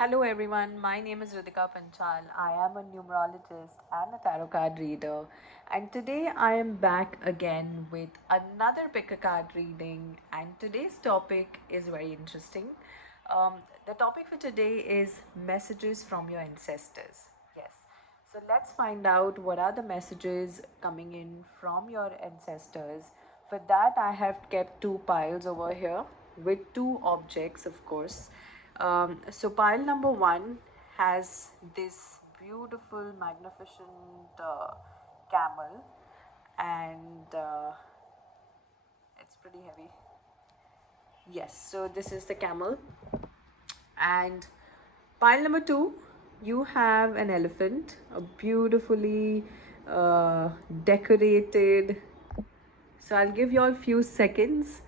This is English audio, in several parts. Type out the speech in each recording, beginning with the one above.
Hello everyone, my name is Ritika Panchal. I am a numerologist and a tarot card reader, and today I am back again with another pick a card reading. And today's topic is very interesting. Um, the topic for today is messages from your ancestors. Yes, so let's find out what are the messages coming in from your ancestors. For that, I have kept two piles over here with two objects, of course. So pile number one has this beautiful, magnificent camel, and it's pretty heavy. Yes, so this is the camel. And pile number two, you have an elephant, a beautifully decorated. So I'll give you all few seconds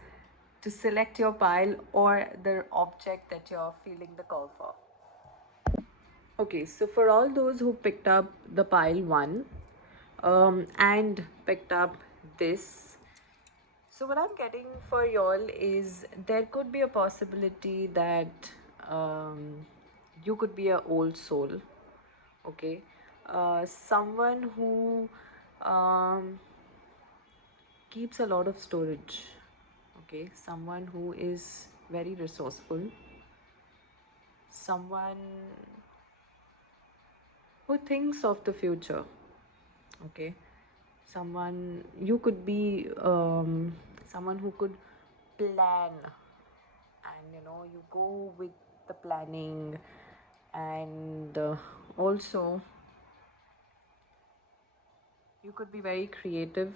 to select your pile or the object that you're feeling the call for. Okay, so for all those who picked up the pile one and picked up this, so what I'm getting for y'all is there could be a possibility that you could be an old soul, okay? Someone who um, keeps a lot of storage, okay? Someone who is very resourceful, someone who thinks of the future, okay? Someone you could be someone who could plan, and you go with the planning, and also you could be very creative,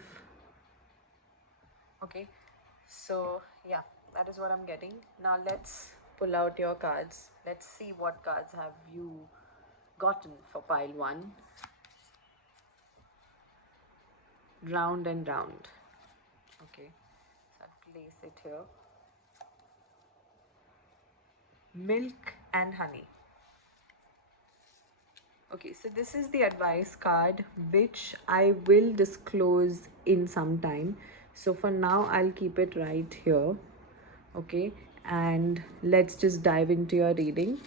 okay? So yeah, that is what I'm getting. Now let's pull out your cards. Let's see what cards have you gotten for pile one. Round and round, okay? So I'll place it here. Milk and honey. Okay, so this is the advice card which I will disclose in some time. So for now, I'll keep it right here. Okay, and let's just dive into your reading.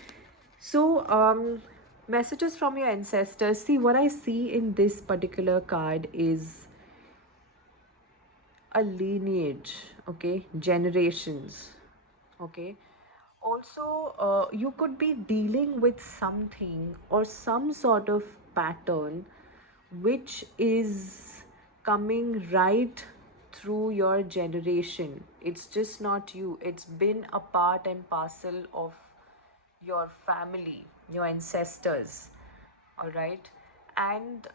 So, messages from your ancestors. See, what I see in this particular card is a lineage, okay, generations, okay. Also, you could be dealing with something or some sort of pattern which is coming right through your generation. It's just not you, it's been a part and parcel of your family, your ancestors, all right. And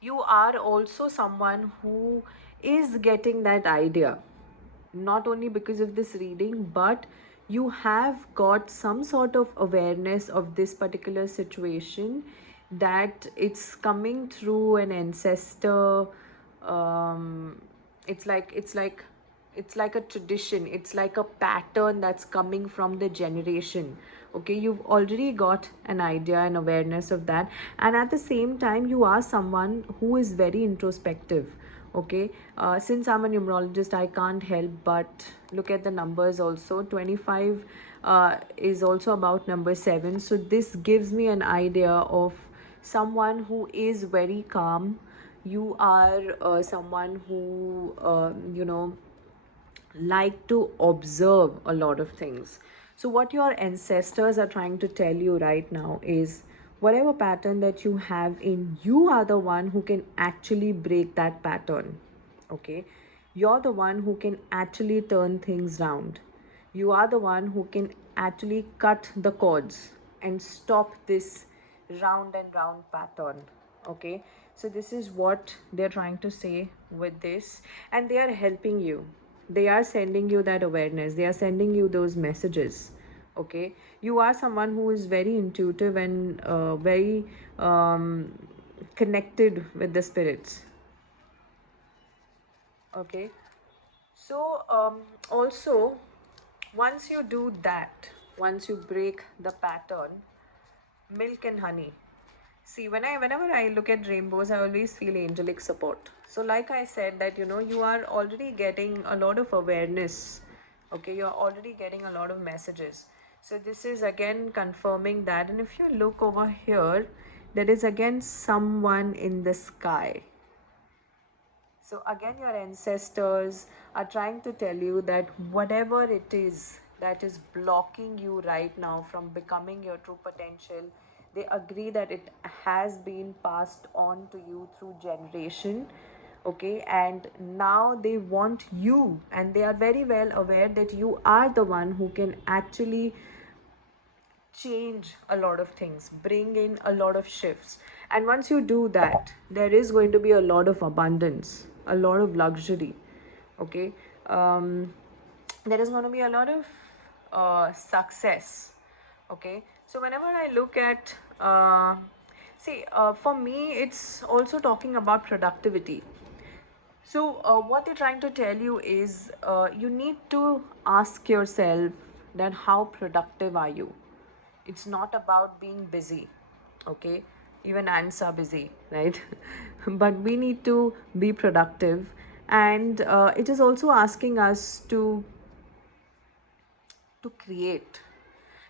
you are also someone who is getting that idea, not only because of this reading, but you have got some sort of awareness of this particular situation, that it's coming through an ancestor. um, it's like a tradition, it's like a pattern that's coming from the generation, okay. You've already got an idea and awareness of that, and at the same time you are someone who is very introspective, okay. Since I'm a numerologist, I can't help but look at the numbers also. 25 is also about number 7, so this gives me an idea of someone who is very calm. You are someone who like to observe a lot of things. So, what your ancestors are trying to tell you right now is whatever pattern that you have in, you are the one who can actually break that pattern. Okay, you're the one who can actually turn things round. You are the one who can actually cut the cords and stop this round and round pattern. Okay, so this is what they're trying to say with this, and they are helping you. They are sending you that awareness, they are sending you those messages, okay. You are someone who is very intuitive and very connected with the spirits, okay. So also, once you do that, once you break the pattern, milk and honey. See, whenever I look at rainbows, I always feel angelic support. So, like I said, that you are already getting a lot of awareness. Okay, you're already getting a lot of messages. So this is again confirming that. And if you look over here, there is again someone in the sky. So again, your ancestors are trying to tell you that whatever it is that is blocking you right now from becoming your true potential, they agree that it has been passed on to you through generation. Okay, and now they want you, and they are very well aware that you are the one who can actually change a lot of things, bring in a lot of shifts. And once you do that, there is going to be a lot of abundance, a lot of luxury. Okay, there is going to be a lot of success. Okay, so whenever I look at for me, it's also talking about productivity. So, what they're trying to tell you is you need to ask yourself that how productive are you? It's not about being busy, okay? Even ants are busy, right? But we need to be productive, and it is also asking us to create.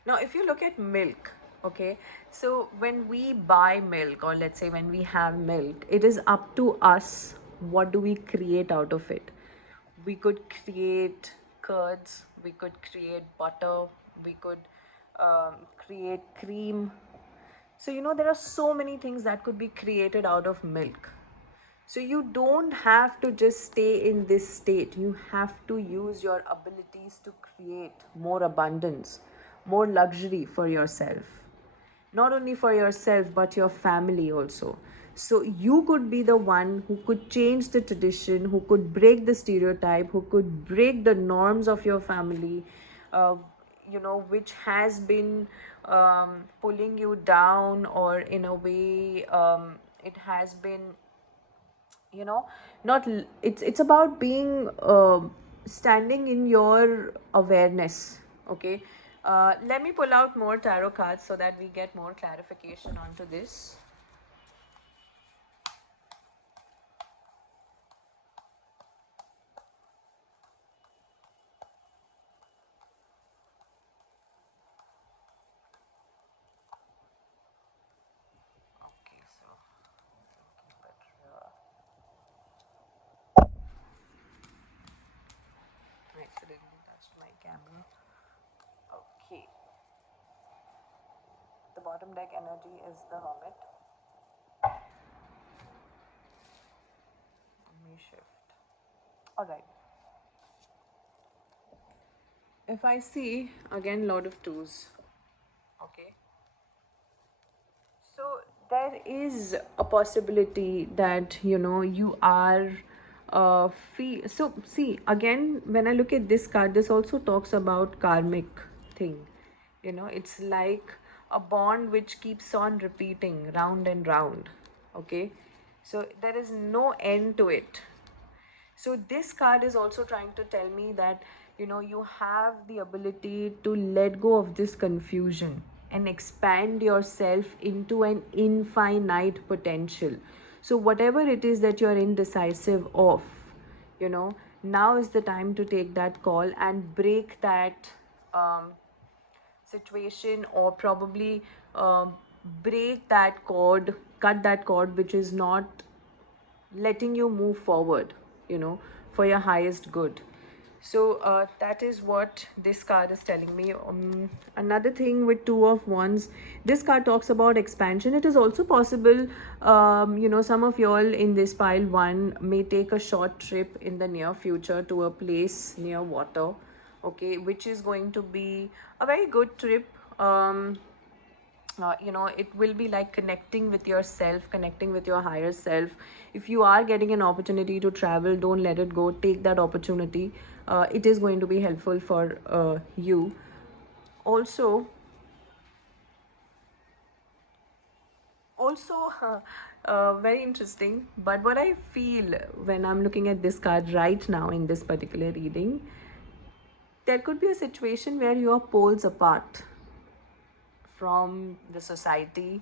Now, if you look at milk, okay, so when we buy milk, or let's say when we have milk, it is up to us what do we create out of it. We could create curds, we could create butter, we could create cream. So, there are so many things that could be created out of milk. So you don't have to just stay in this state. You have to use your abilities to create more abundance, more luxury for yourself. Not only for yourself, but your family also. So you could be the one who could change the tradition, who could break the stereotype, who could break the norms of your family, uh, which has been pulling you down, or in a way, it has been not it's about being standing in your awareness. Okay, let me pull out more tarot cards so that we get more clarification onto this. Okay, so keep it here. I accidentally touched my camera. Okay, the bottom deck energy is the Hermit. Let me shift. All right, if I see again Lord of Twos. Okay, so there is a possibility that you are so see, again, when I look at this card, this also talks about karmic thing. It's like a bond which keeps on repeating round and round. Okay, so there is no end to it. So this card is also trying to tell me that you have the ability to let go of this confusion and expand yourself into an infinite potential. So whatever it is that you're indecisive of, now is the time to take that call and break that situation, or probably break that cord, cut that cord which is not letting you move forward, for your highest good. So that is what this card is telling me. Another thing with Two of Wands, this card talks about expansion. It is also possible, some of y'all in this pile one may take a short trip in the near future to a place near water, okay, which is going to be a very good trip. It will be like connecting with yourself, connecting with your higher self. If you are getting an opportunity to travel, don't let it go. Take that opportunity. It is going to be helpful for you. Also, also very interesting. But what I feel when I'm looking at this card right now in this particular reading, there could be a situation where you are poles apart from the society,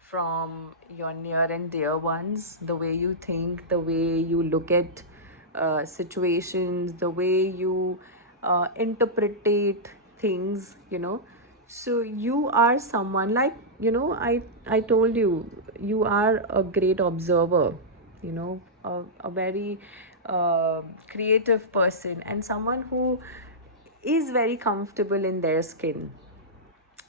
from your near and dear ones, the way you think, the way you look at situations, the way you interpretate things. So you are someone like, I told you, you are a great observer, a very creative person, and someone who is very comfortable in their skin.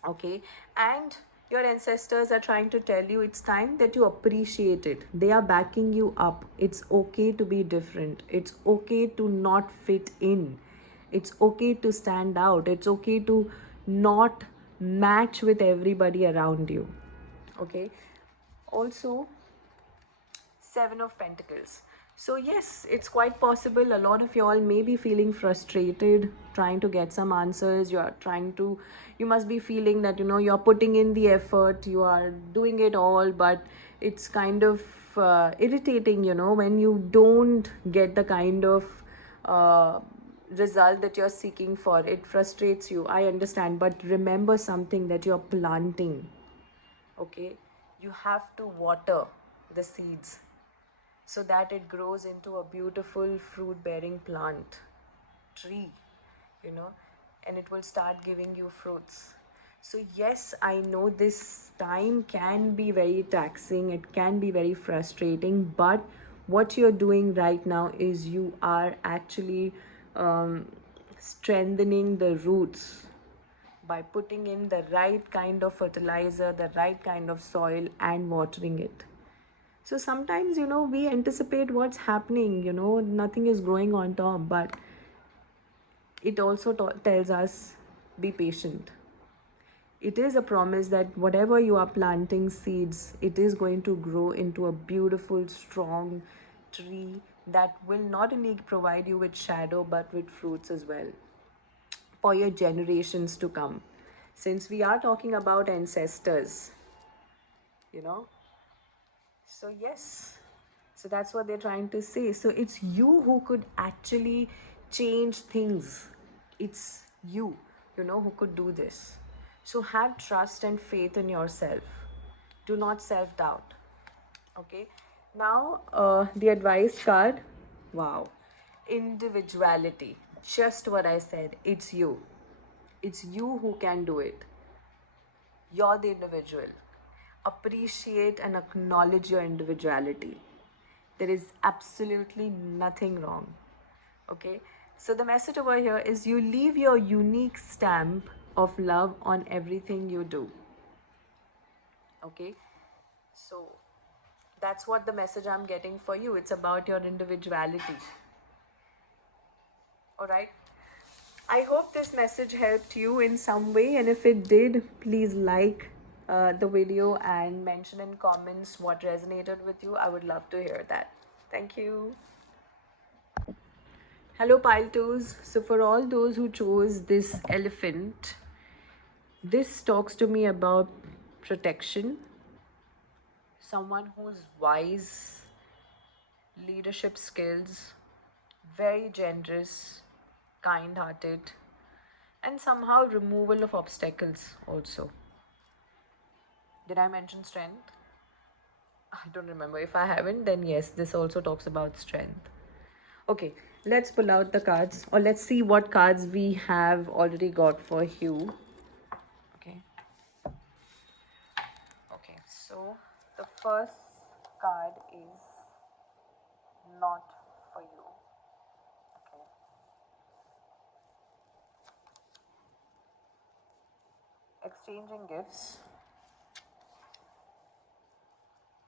Okay, and your ancestors are trying to tell you it's time that you appreciate it. They are backing you up. It's okay to be different. It's okay to not fit in. It's okay to stand out. It's okay to not match with everybody around you. Okay, also Seven of Pentacles. So, yes, it's quite possible a lot of y'all may be feeling frustrated, trying to get some answers. You must be feeling that, you're putting in the effort, you are doing it all, but it's kind of irritating, when you don't get the kind of uh, result that you're seeking for. It frustrates you. I understand. But remember something, that you're planting. Okay, you have to water the seeds so that it grows into a beautiful fruit bearing plant, tree, you know, and it will start giving you fruits. So, yes, I know this time can be very taxing, it can be very frustrating, but what you're doing right now is you are actually strengthening the roots by putting in the right kind of fertilizer, the right kind of soil, and watering it. So sometimes, we anticipate what's happening, nothing is growing on top, but it also tells us be patient. It is a promise that whatever you are planting seeds, it is going to grow into a beautiful, strong tree that will not only provide you with shadow but with fruits as well for your generations to come. Since we are talking about ancestors, you know, so, yes, so that's what they're trying to say. So, it's you who could actually change things. It's you, who could do this. So, have trust and faith in yourself. Do not self doubt. Okay. Now, the advice card. Wow. Individuality. Just what I said. It's you. It's you who can do it. You're the individual. Appreciate and acknowledge your individuality. There is absolutely nothing wrong. Okay? So, the message over here is you leave your unique stamp of love on everything you do. Okay? So, that's what the message I'm getting for you. It's about your individuality. Alright? I hope this message helped you in some way, and if it did, please like the video and mention in comments what resonated with you. I would love to hear that. Thank you. Hello, Pile Toes. So, for all those who chose this elephant, this talks to me about protection, someone who's wise, leadership skills, very generous, kind hearted, and somehow removal of obstacles also. Did I mention strength? I don't remember. If I haven't, then yes, this also talks about strength. Okay, let's pull out the cards, or let's see what cards we have already got for you. Okay. Okay, so the first card is not for you. Okay. Exchanging gifts.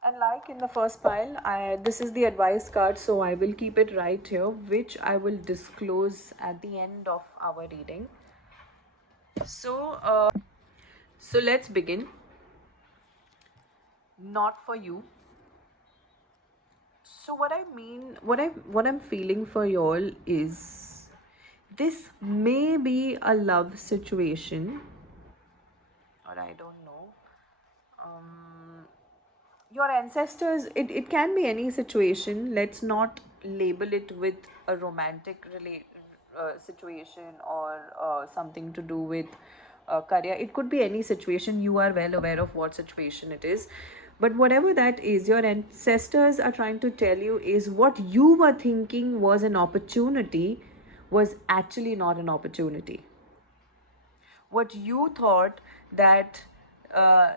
And like in the first pile, this is the advice card, so I will keep it right here, which I will disclose at the end of our reading. So let's begin. Not for you. So what I mean, what I'm feeling for y'all is this may be a love situation, or I don't know. Your ancestors, it can be any situation. Let's not label it with a romantic situation, or something to do with career. It could be any situation. You are well aware of what situation it is, but whatever that is, your ancestors are trying to tell you is what you were thinking was an opportunity was actually not an opportunity. what you thought that uh,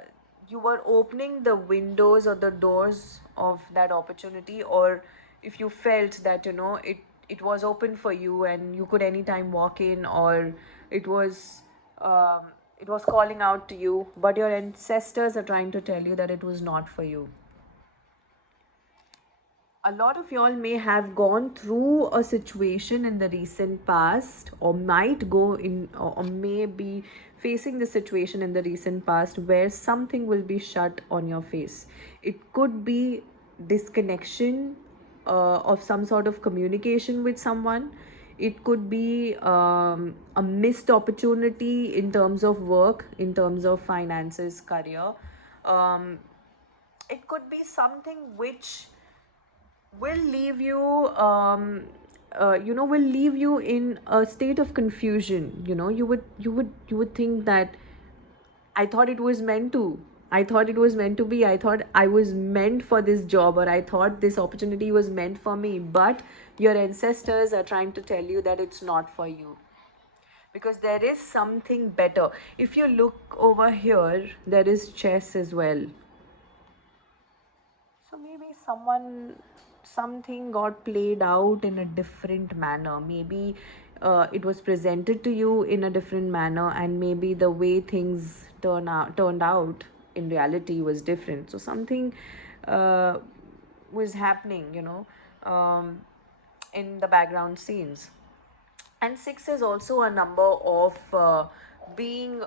you were opening the windows or the doors of that opportunity, or if you felt that it was open for you and you could anytime walk in, or it was um, it was calling out to you, but your ancestors are trying to tell you that it was not for you. A lot of y'all may have gone through a situation in the recent past, or might go in, or may be facing the situation in the recent past where something will be shut on your face. It could be disconnection of some sort of communication with someone. It could be a missed opportunity in terms of work, in terms of finances, career. Um, it could be something which will leave you will leave you in a state of confusion. You would think that I thought it was meant to, I thought it was meant to be, I thought I was meant for this job, or I thought this opportunity was meant for me, but your ancestors are trying to tell you that it's not for you, because there is something better. If you look over here, there is chess as well. So maybe something got played out in a different manner. Maybe it was presented to you in a different manner, and maybe the way things turned out in reality was different. So something uh, was happening, in the background scenes. And six is also a number of being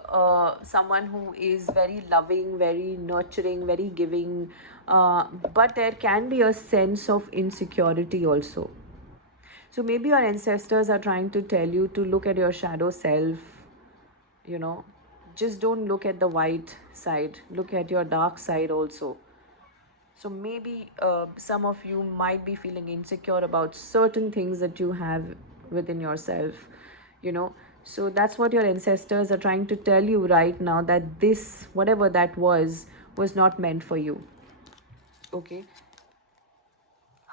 someone who is very loving, very nurturing, very giving, but there can be a sense of insecurity also. So maybe your ancestors are trying to tell you to look at your shadow self, you know just don't look at the white side, look at your dark side also. So maybe some of you might be feeling insecure about certain things that you have within yourself, you know. So that's what your ancestors are trying to tell you right now, that this, whatever that was not meant for you. Okay.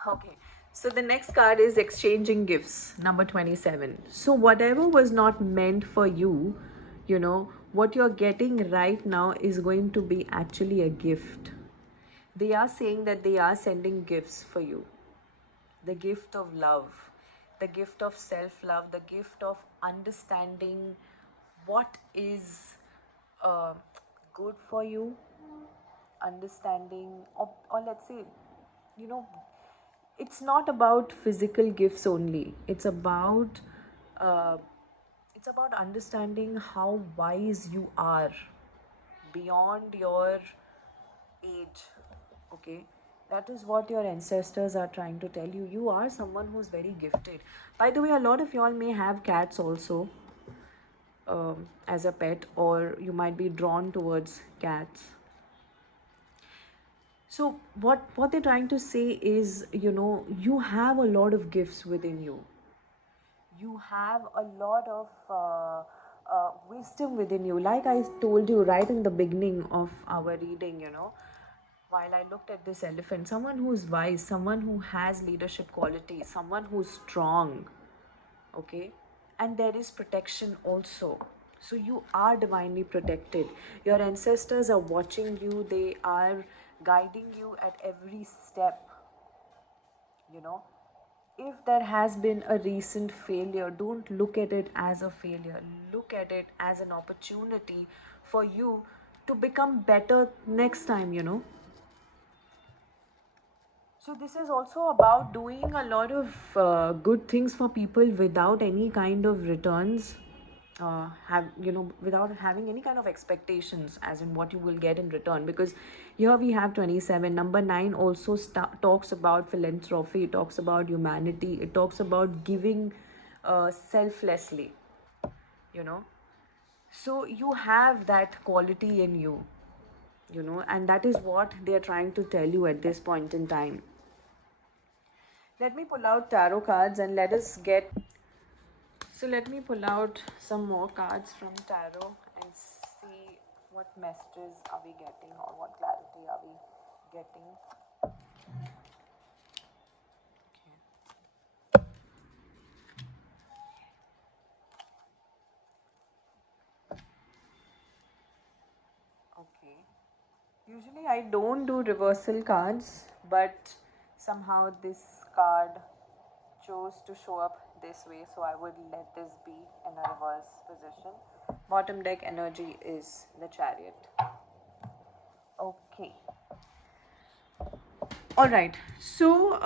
Okay. So the next card is exchanging gifts, number 27. So whatever was not meant for you, what you're getting right now is going to be actually a gift. They are saying that they are sending gifts for you. The gift of love, the gift of self love, the gift of understanding what is uh, good for you, understanding, or let's say, you know, it's not about physical gifts only. Uh, it's about understanding how wise you are beyond your age. Okay, that is what your ancestors are trying to tell you. You are someone who's very gifted. By the way, a lot of y'all may have cats also, as a pet, or you might be drawn towards cats. So what they're trying to say is, you have a lot of gifts within you. You have a lot of wisdom within you. Like I told you right in the beginning of our reading, while I looked at this elephant, someone who's wise, someone who has leadership qualities, someone who's strong, okay? And there is protection also. So you are divinely protected. Your ancestors are watching you, they are guiding you at every step, you know if there has been a recent failure, don't look at it as a failure, look at it as an opportunity for you to become better next time. So this is also about doing a lot of good things for people without any kind of returns, have without having any kind of expectations, as in what you will get in return. Because here we have 27. Number 9 also talks about philanthropy. It talks about humanity. It talks about giving selflessly. You know, so you have that quality in you. And that is what they are trying to tell you at this point in time. Let me pull out tarot cards and let us get. So let me pull out some more cards from tarot and see what messages are we getting, or what clarity are we getting. Okay. Usually I don't do reversal cards, but somehow this card chose to show up this way, so I would let this be in a reverse position. Bottom deck energy is the Chariot. Okay. All right. So,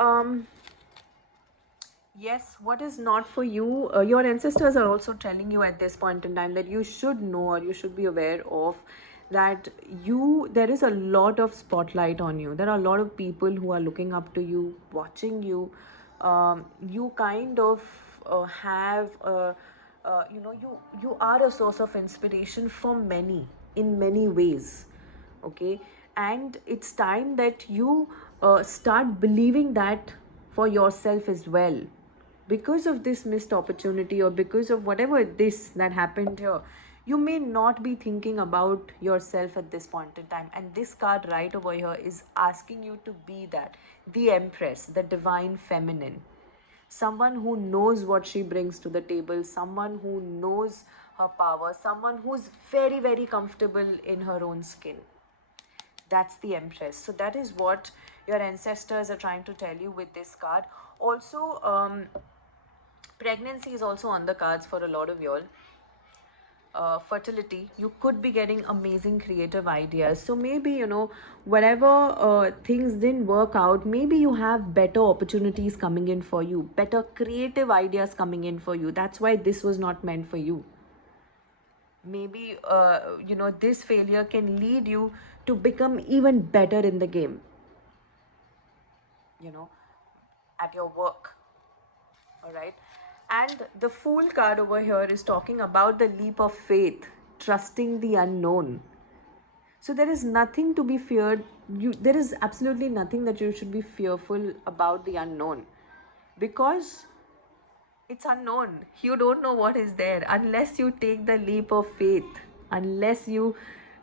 yes, what is not for you, your ancestors are also telling you at this point in time that you should know or you should be aware of that there is a lot of spotlight on you. There are a lot of people who are looking up to you, watching you. You kind of have, you are a source of inspiration for many in many ways. Okay, and it's time that you start believing that for yourself as well, because of this missed opportunity or because of whatever this that happened here. You may not be thinking about yourself at this point in time, and this card right over here is asking you to be that, the Empress, the divine feminine, someone who knows what she brings to the table, someone who knows her power, someone who's very very comfortable in her own skin. That's the Empress. So that is what your ancestors are trying to tell you with this card. Also, pregnancy is also on the cards for a lot of y'all. Fertility, you could be getting amazing creative ideas. So maybe, whatever things didn't work out, maybe you have better opportunities coming in for you, better creative ideas coming in for you. That's why this was not meant for you. Maybe this failure can lead you to become even better in the game, you know at your work. All right. And the Fool card over here is talking about the leap of faith, trusting the unknown. So there is nothing to be feared. There is absolutely nothing that you should be fearful about the unknown, because it's unknown. You don't know what is there unless you take the leap of faith, unless you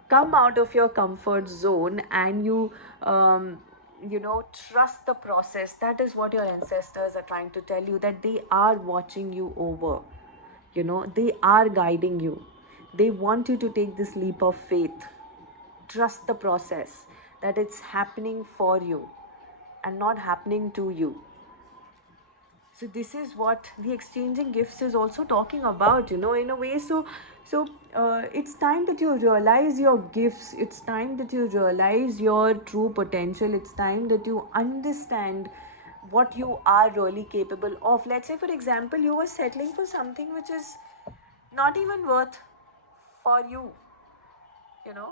come out of your comfort zone and trust the process. That is what your ancestors are trying to tell you, that they are watching you over. They are guiding you. They want you to take this leap of faith. Trust the process, that it's happening for you and not happening to you. So this is what the exchanging gifts is also talking about, in a way. So it's time that you realize your gifts. It's time that you realize your true potential. It's time that you understand what you are really capable of. Let's say, for example, you were settling for something which is not even worth for you. you know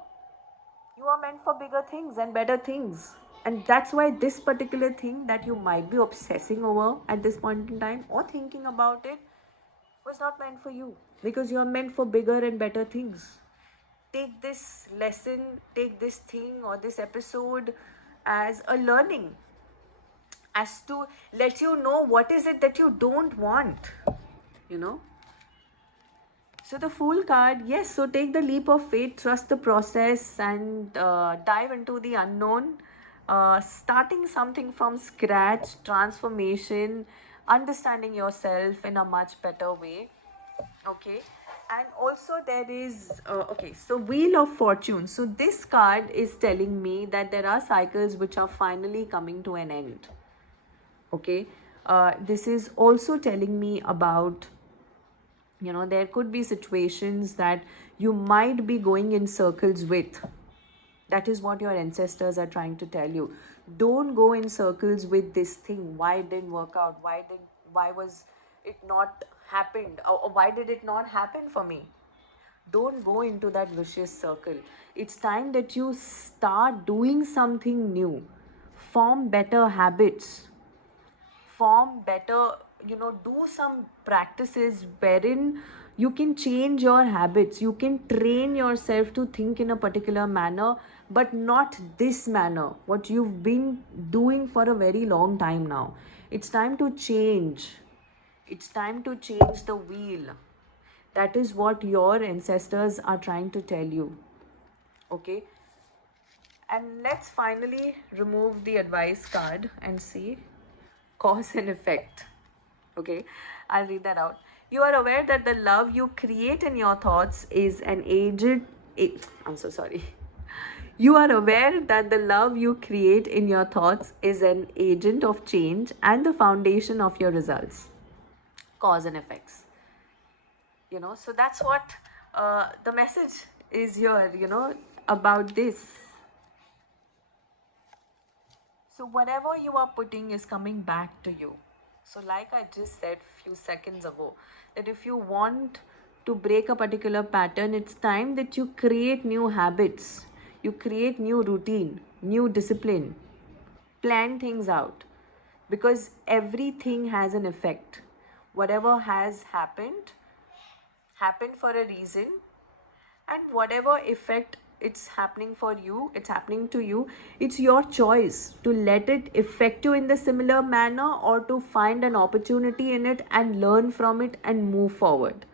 you are meant for bigger things and better things. And that's why this particular thing that you might be obsessing over at this point in time or thinking about it was not meant for you, because you are meant for bigger and better things. Take this lesson, take this thing or this episode as a learning, as to let you know what is it that you don't want, you know So the Fool card, yes. So take the leap of faith, trust the process, and dive into the unknown. Starting something from scratch, transformation, understanding yourself in a much better way. Okay. And also there is okay. So Wheel of Fortune. So this card is telling me that there are cycles which are finally coming to an end. Okay. This is also telling me about, there could be situations that you might be going in circles with. That is what your ancestors are trying to tell you. Don't go in circles with this thing. Why it didn't work out? Why was it not happened? Or why did it not happen for me? Don't go into that vicious circle. It's time that you start doing something new. Form better habits, form better, do some practices wherein you can change your habits. You can train yourself to think in a particular manner, but not this manner what you've been doing for a very long time now. It's time to change. It's time to change the wheel. That is what your ancestors are trying to tell you. Okay. And let's finally remove the advice card and see cause and effect. Okay, I'll read that out. You are aware that the love you create in your thoughts is an aged. I'm so sorry. You are aware that the love you create in your thoughts is an agent of change and the foundation of your results. Cause and effects. So that's what the message is here, about this. So whatever you are putting is coming back to you. So like I just said few seconds ago, that if you want to break a particular pattern, it's time that you create new habits, you create new routine, new discipline, plan things out, because everything has an effect. Whatever has happened for a reason, and whatever effect it's happening for you, it's happening to you, it's your choice to let it affect you in the similar manner, or to find an opportunity in it and learn from it and move forward.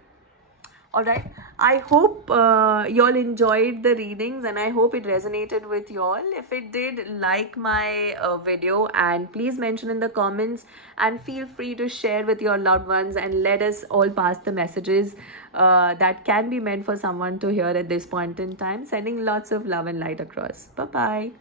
All right. I hope y'all enjoyed the readings, and I hope it resonated with y'all. If it did, like my video, and please mention in the comments, and feel free to share with your loved ones, and let us all pass the messages that can be meant for someone to hear at this point in time. Sending lots of love and light across. Bye bye.